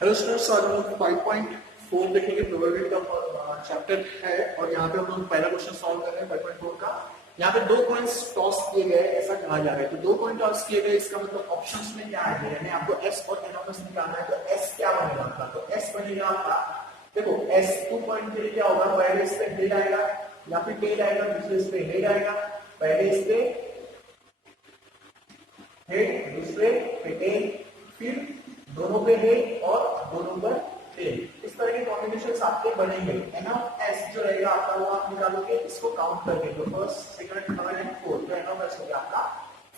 Hello students, आज हम लोग 5.4 देखेंगे। प्रोबेबिलिटी का चैप्टर है और यहाँ पे हम लोग पहला क्वेश्चन सॉल्व कर रहे हैं 5.4 का। यहाँ पे दो कॉइन्स टॉस किए गए, ऐसा कहा जा रहा है। तो दो कॉइन टॉस किए गए, इसका मतलब ऑप्शंस में क्या है, यानी आपको एस और एन ऑफ एस निकालना है। तो एस क्या बनेगा आपका? तो एस बनेगा आपका, देखो एस 2 पॉइंट के लिए क्या होगा, पहले इस पे हेड आएगा या फिर टेल आएगा, दूसरे इस पे हेड आएगा। पहले इस पे हेड, दूसरे पे टेल, फिर दोनों पे हेड और दोनों पर टेल। इस तरह के कॉम्बिनेशन आपके बनेंगे। एन ऑफ एस जो रहेगा आपका, वो आप निकालोगे इसको काउंट करके। तो first, second, third and fourth. तो एन ऑफ एस हो गया आपका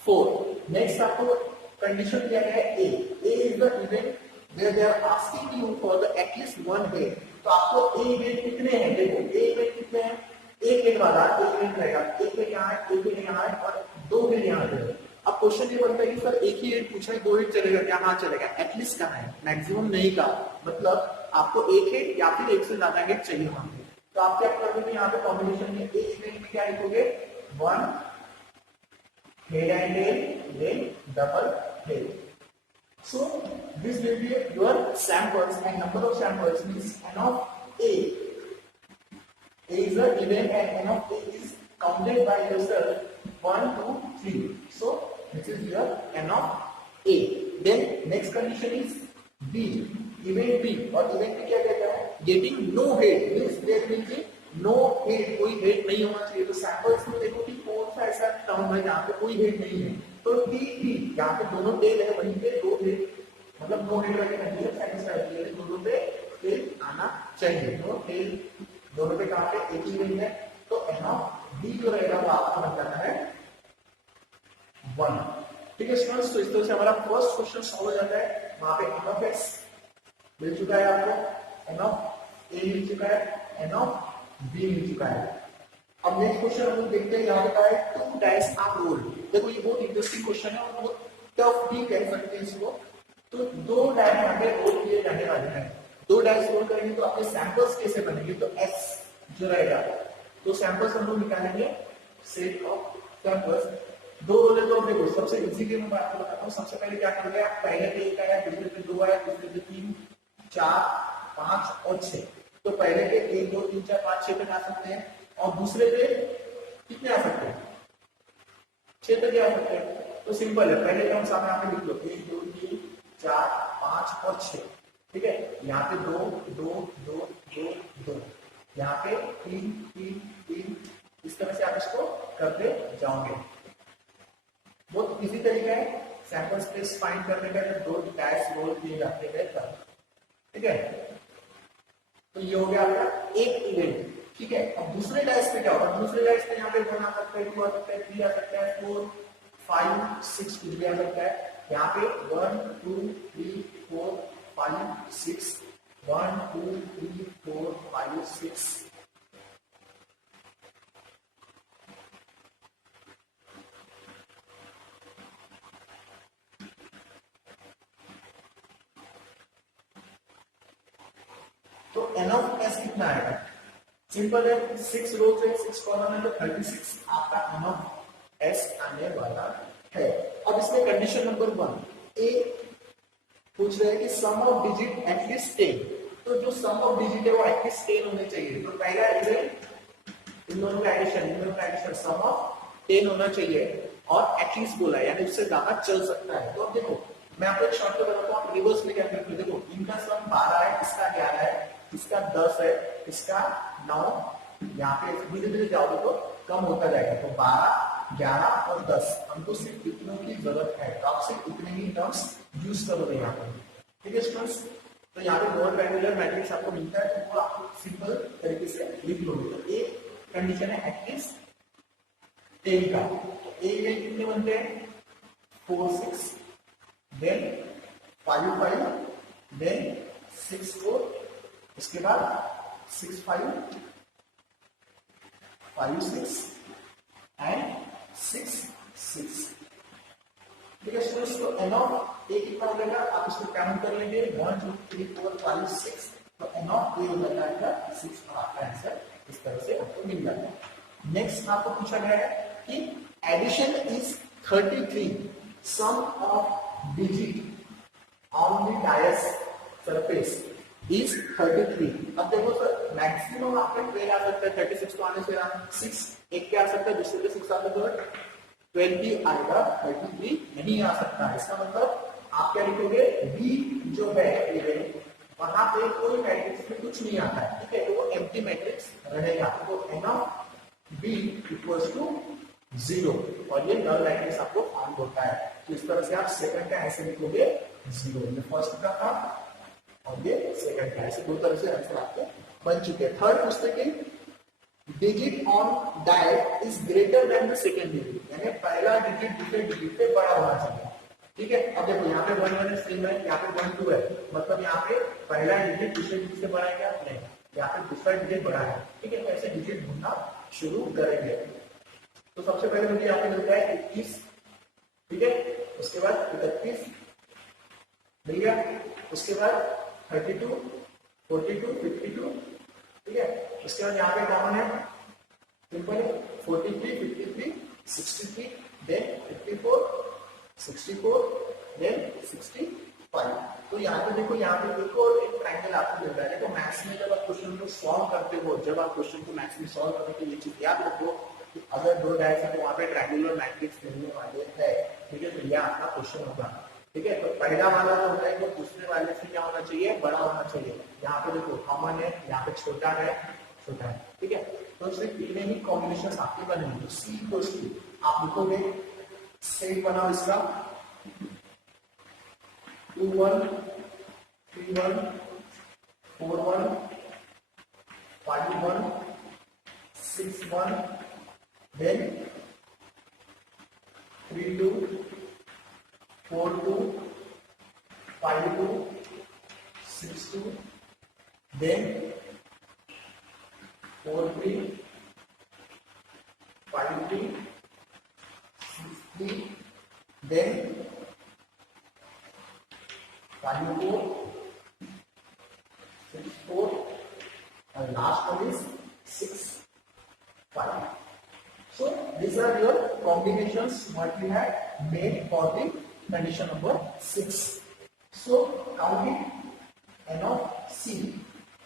4। नेक्स्ट आपको कंडीशन दिया गया है A. A is the event where they are asking you for the at least one head. तो आपको ए इवेंट कितने हैं, देखो ए इवेंट कितने हैं, एक हेड वाला एक इवेंट रहेगा। एक हेड यहाँ है, एक हेड यहाँ है और दो हेड यहाँ पे। अब क्वेश्चन ये बनता है कि सर एक ही हेड पूछा है, दो हेड चलेगा क्या? हाँ चलेगा। एटलीस्ट कहाँ है, मैक्सिमम नहीं का मतलब आपको एक हेड या फिर एक से ज्यादा हेड चाहिए वहां पे। तो आप क्या करोगे, यहाँ पे कॉम्बिनेशन में एक इवेंट में क्या लिखोगे, one head and tail, then double head. So this will be your samples, and number of samples means n of a. A is the event and n of a is counted by yourself 1, 2, 3. So this is your n of a. Then next condition is B. Event B, और event B क्या कहता है, getting no head means there will be no head, कोई head नहीं होना चाहिए। तो samples में देखो कि कौन सा ऐसा टर्म है जहाँ पे कोई head नहीं है। तो टी टी यहाँ पे दोनों टेल है, वहीं पे दो हेड, मतलब नो हेड वाली कंडीशन सेटिस्फाई है, दोनों पे टेल आना चाहिए। तो टेल दोनों पे कहाँ पे एक ही नहीं है। तो एन ऑफ डी जो रहेगा वो आपका बन जाता है 1। ठीक है स्टूडेंट्स, तो इस तरह से हमारा फर्स्ट क्वेश्चन सॉल्व हो जाता है। वहां पे एन ऑफ एस मिल चुका है आपको, एन ऑफ ए मिल चुका है, एन ऑफ बी मिल चुका है। अब नेक्स्ट क्वेश्चन हम लोग देखते हैं, यहाँ पे है 2 डाइस आर रोल्ड। देखो ये बहुत इंटरेस्टिंग क्वेश्चन है और बहुत टफ भी कह सकते हैं इसको। तो दो डाइस यहाँ पे रोल किए जाने वाले हैं। दो डाइस रोल करेंगे तो आपके सैंपल्स कैसे बनेंगे, तो एस जो रहेगा, तो सैंपल्स हम लोग निकालेंगे, सेट ऑफ सैंपल्स। दो रोले तो देखो सबसे इजी के मैं बात बताता हूँ। सबसे पहले क्या करोगे आप, पहले पे एक आया, दूसरे पे दो आया, दूसरे पे 3, 4, 5 और 6। तो पहले पे 1, 2, 3, 4, 5, 6 पे आ सकते हैं और दूसरे पे कितने आ सकते हैं, 6 तक आ सकते हैं। तो सिंपल है, पहले टर्म्स आप यहाँ पे लिख लो 1, 2, 3, 4, 5 और 6। ठीक है, यहाँ पे 2, 2, 2, 2, 2, यहाँ पे 3, 3, 3। इस तरह से आप इसको करते जाओगे। बहुत इजी तरीका है सैंपल स्पेस फाइंड करने का, जब दो डाइस रोल किए जाते हैं तब। ठीक है, तो ये हो गया आपका एक इवेंट। ठीक है, अब दूसरे डाइस पे क्या होगा, दूसरे डाइस पे यहाँ पे 1 आ सकता है, 2 आ सकता है, 3 आ सकता है, 4, 5, 6 कुछ भी आ सकता है। यहाँ पे 1, 2, 3, 4, 5, 6, 1, 2, 3, 4, 5, 6। तो एन ऑफ एस कितना आएगा, सिंपल है, 6 रोज है, 6 कॉलम है, तो 36 आपका एन ऑफ एस आने वाला है। अब इसमें कंडीशन नंबर 1 ए पूछ रहे हैं कि सम ऑफ डिजिट एटलीस्ट 10। तो जो सम ऑफ डिजिट है वो एटलीस्ट 10 होने चाहिए। तो पहला इवेंट इन दोनों का एडिशन सम ऑफ 10 होना चाहिए और एटलीस्ट बोला है, यानी उससे ज्यादा चल सकता है। तो अब देखो मैं आपको एक शॉर्ट बताता हूँ, आप रिवर्स में क्या करते हो, देखो इनका सम 12 है, इसका 11 है, इसका 10 है, इसका 9। यहाँ पे धीरे धीरे जाओगे तो कम होता जाएगा। तो 12, 11 और 10, हमको सिर्फ इतनों की जरूरत है। तो आप सिर्फ इतने ही टर्म्स यूज करोगे यहाँ पे। ठीक है स्टूडेंट्स, तो यहाँ पे नॉन रेगुलर मैट्रिक्स आपको मिलता है, तो वो आप सिंपल तरीके से लिख लोगे। तो एक कंडीशन है एटलीस्ट 10 का। तो ए कितने बनते हैं, 4, 6, देन 5, 5, देन 6, 4, इसके बाद 6, 5, 5, 6 एंड 6, 6। ठीक है स्टूडेंट्स, तो एन ऑफ ए कितना हो जाएगा, आप इसको काउंट कर लेंगे 1, 2, 3, 4, 5, 6। तो एन ऑफ ए हो जाता है 6 और आपका आंसर इस तरह से आपको मिल जाता है। नेक्स्ट आपको पूछा गया है कि addition is 33, sum of digit on the dice surface is 33। अब देखो सर मैक्सिमम आपका 12 आ सकता है, 36 तो आने से 6 एक क्या आ सकता है, दूसरे पे 6 आता है 12 भी आएगा, 33 नहीं आ सकता है। इसका मतलब आप क्या लिखोगे, बी जो है वहां पे कोई मैट्रिक्स में कुछ नहीं आता है, ठीक है, तो वो एम्प्टी मैट्रिक्स रहेगा। तो N of B equals to 0 और ये नल मैट्रिक्स आपको फाउंड होता है। तो इस तरह से आप सेकंड का ऐसे लिखोगे 0, ये फर्स्ट का था और ये सेकंड का, ऐसे दो तरह से आंसर आपके बन चुके हैं। थर्ड क्वेश्चन की digit on diet is greater than the second digit, यानी पहला डिजिट दूसरे डिजिट से बड़ा होना चाहिए, ठीक है। अब देखो यहाँ पे 1 1 सेम है, यहाँ पे 1 2 है, मतलब यहाँ पे पहला डिजिट दूसरे डिजिट से बड़ा है क्या, नहीं, यहाँ पे दूसरा डिजिट बड़ा है, ठीक है। तो ऐसे डिजिट ढूंढना शुरू करेंगे। तो सबसे पहले मुझे यहाँ पे मिलता है 21, ठीक है, उसके बाद 31 मिल गया, उसके बाद 32 42 52, ठीक है। उसके बाद यहाँ पे कॉमन है सिंपल 43 53 63 देन 54 64 देन 65। तो यहाँ पे देखो, यहाँ पे एक और एक ट्रायंगल आपको मिल रहा है। तो मैथ्स में जब आप क्वेश्चन को सॉल्व करते हो, जब आप क्वेश्चन को मैथ्स में सॉल्व करते हो, तो ये चीज याद रखो कि अगर दो डायरेक्शन है तो वहाँ पे ट्रायंगुलर मैट्रिक्स मिलने वाले हैं, ठीक है। तो यह आपका क्वेश्चन होगा, ठीक है। तो पहला वाला जो होता है वो दूसरे वाले से क्या होना चाहिए, बड़ा होना चाहिए। यहाँ पे देखो कॉमन है, यहाँ पे छोटा है, ठीक है। तो सिर्फ तीन ही कॉम्बिनेशन आपके बनेंगे। तो सी इक्वल्स टू आप लिखोगे, सेट बनाओ इसका 2 1 3 1 4 1 5 1 6 1 then 3 2 4 2 5 2 6 2 then 4 3 5 3 6 3 then 5 4 6 4 and last one is 6 5. So these are your combinations what we had made for the condition number 6. So count it n of c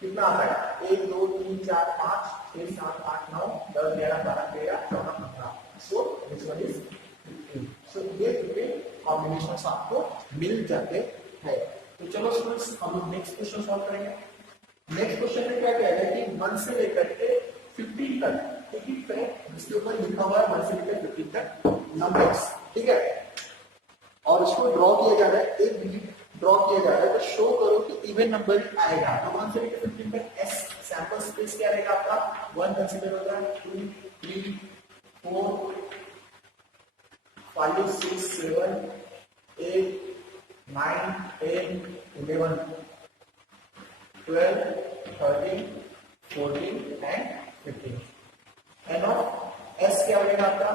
कितना आता है 1 2 3 4 5 6 7 8 9 10 11 12 13 14 15. So this one is 15. So ये 15 combinations आपको मिल जाते हैं। तो चलो students हम लोग नेक्स्ट क्वेश्चन सॉल्व करेंगे। नेक्स्ट क्वेश्चन में क्या कह रहा है कि 1 से लेकर के 15 तक, ठीक है, इसके ऊपर लिखा हुआ है 1 से लेकर 15 तक नंबर्स, ठीक है, और इसको ड्रॉ किया जा रहा है, एक डिजिट ड्रॉ किया जा रहा है। तो शो करो कि इवन नंबर आएगा। तो 1 से लेकर 15 तक एस सैंपल स्पेस क्या रहेगा आपका, 1 कंसीडर होगा, 2 3 4 5 6 7 8 9 10 11 12 13 14 एंड 15। एन ऑफ एस क्या बनेगा आपका,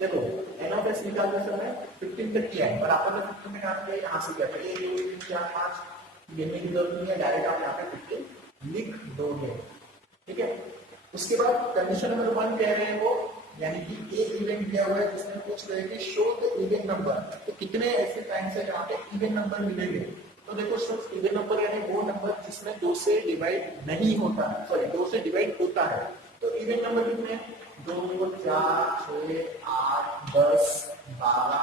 देखो एन ऑफ एस निकालते समय 15 तक किया है, पर आपने 15 में काम किया यहाँ से क्या है 1 2 3 4 5 गिनने की जरूरत नहीं है, डायरेक्ट आप यहाँ पे 15 लिख दोगे, ठीक है। उसके बाद कंडीशन नंबर 1 कह रहे हैं वो, यानी कि एक इवेंट दिया हुआ है जिसमें पूछ रहे हैं कि शो द इवन नंबर। तो कितने ऐसे टाइम्स है जहाँ पे इवन नंबर मिलेंगे। तो देखो स्टूडेंट्स इवन नंबर यानी वो नंबर जिसमें 2 से डिवाइड नहीं होता है, सॉरी 2 से डिवाइड होता है। तो इवन नंबर कितने, 2 4 6 8 10 12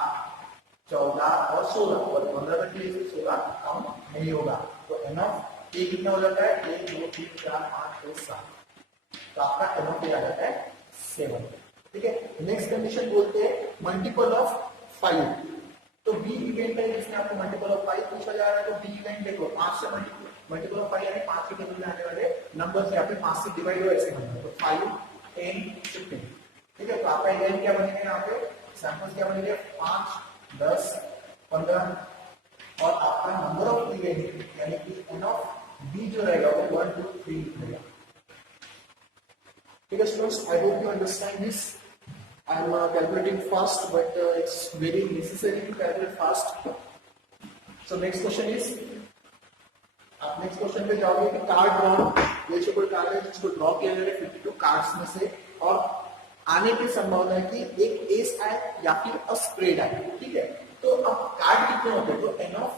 14 और 16 और 15 तक के लिए 16 काउंट नहीं होगा। तो एन ऑफ ए कितना हो जाता है 1 2 3 4 5 6 7। तो आपका एन ऑफ ए आ जाता है 7, ठीक है। नेक्स्ट कंडीशन बोलते हैं मल्टीपल ऑफ 5। तो बी इवेंट है जिसमें आपको मल्टीपल ऑफ 5 पूछा जा रहा है। तो बी इवेंट देखो 5 से मल्टीपल ऑफ 5 यानी 5 के टेबल में आने वाले नंबर से यहाँ पे 5 से डिवाइड हो ऐसे नंबर, तो 5 10 15, ठीक है। तो आपका इवेंट क्या बनेगा, यहाँ पे सैंपल्स क्या बनेंगे 5 10 15 और आपका नंबर ऑफ इवेंट यानी कि एन ऑफ बी जो रहेगा वो 1 2 3 रहेगा, ठीक है। Students I hope you understand this. I am calculating fast, but it's very necessary to calculate fast. So next question is, आप नेक्स्ट क्वेश्चन पे जाओगे कि कार्ड ड्रॉ, ये जो कोई कार्ड है जिसको ड्रॉ किया गया है 52 कार्ड्स में से, और आने की संभावना है कि एक एस आए या फिर अ स्प्रेड आए, ठीक है। तो अब कार्ड कितने होते हैं, तो एन ऑफ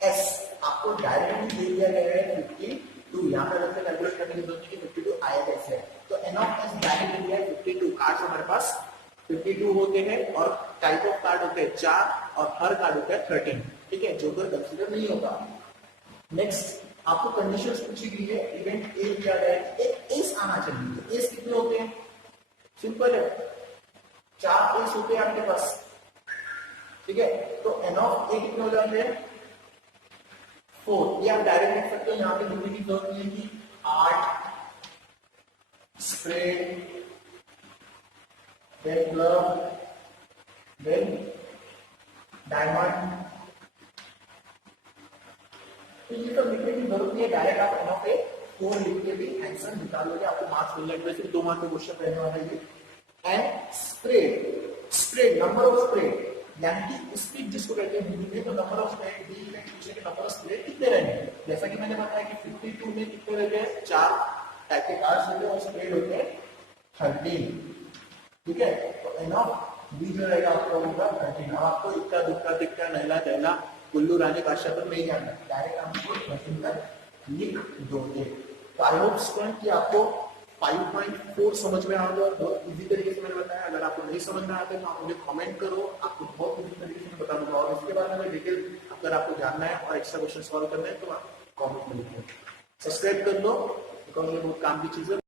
एस आपको डायरेक्टली दे दिया गया है 52, यहाँ पे अगर कैलकुलेट करने की जरूरत नहीं कि 52 आया कैसे है, तो एन ऑफ एस डायरेक्ट दिया है 52। कार्ड हमारे पास 52 होते हैं और टाइप ऑफ कार्ड होते हैं 4 और हर कार्ड होता है 13, ठीक है, जोकर कंसीडर नहीं होगा। नेक्स्ट आपको कंडीशंस पूछी गई है, इवेंट ए दिया गया है, एक एस आना चाहिए। एस कितने होते हैं? सिंपल है, 4 एस होते हैं आपके पास, ठीक है। तो एन ऑफ ए कितने हो जाते हैं? 4। ये आप डायरेक्ट लिख सकते हो, यहाँ पे लिखने की जरूरत नहीं है कि 8 spread then club then diamond, तो ये सब लिखने की जरूरत नहीं है, डायरेक्ट आप एन ऑफ ए 4 लिख के भी आंसर निकाल लोगे, आपको मार्क्स मिल जाएंगे। सिर्फ 2 मार्क्स का क्वेश्चन रहने वाला है ये। And spread, spread number of spread, यानी कि स्पीड जिसको कहते हैं हिंदी में, तो नंबर ऑफ स्प्रेड डी में पूछे कि नंबर ऑफ स्प्रेड कितने रहेंगे। जैसा कि मैंने बताया कि 52 में कितने रहते हैं? 4 टाइप के कार्ड्स होते हैं और स्प्रेड होते हैं 13, ठीक है। तो एन ऑफ बी जो रहेगा आपका होगा 13। अब आपको इक्का दुक्का तिक्का नहला दहला कुल्लू रानी बादशाह पर नहीं जाना, डायरेक्ट आपको 13 तक लिख दोगे। तो आई होप स्टूडेंट कि आपको 5.4 समझ में आ गया और बहुत इजी तरीके से मैंने बताया। अगर आपको नहीं समझ में आते तो आप मुझे कमेंट करो, आपको बहुत इजी तरीके से बता दूंगा। और इसके बारे में डिटेल अगर आपको जानना है और एक्स्ट्रा क्वेश्चन सॉल्व करना है तो आप कमेंट में लिखो। सब्सक्राइब कर लो बिकॉज ये बहुत काम की चीज है।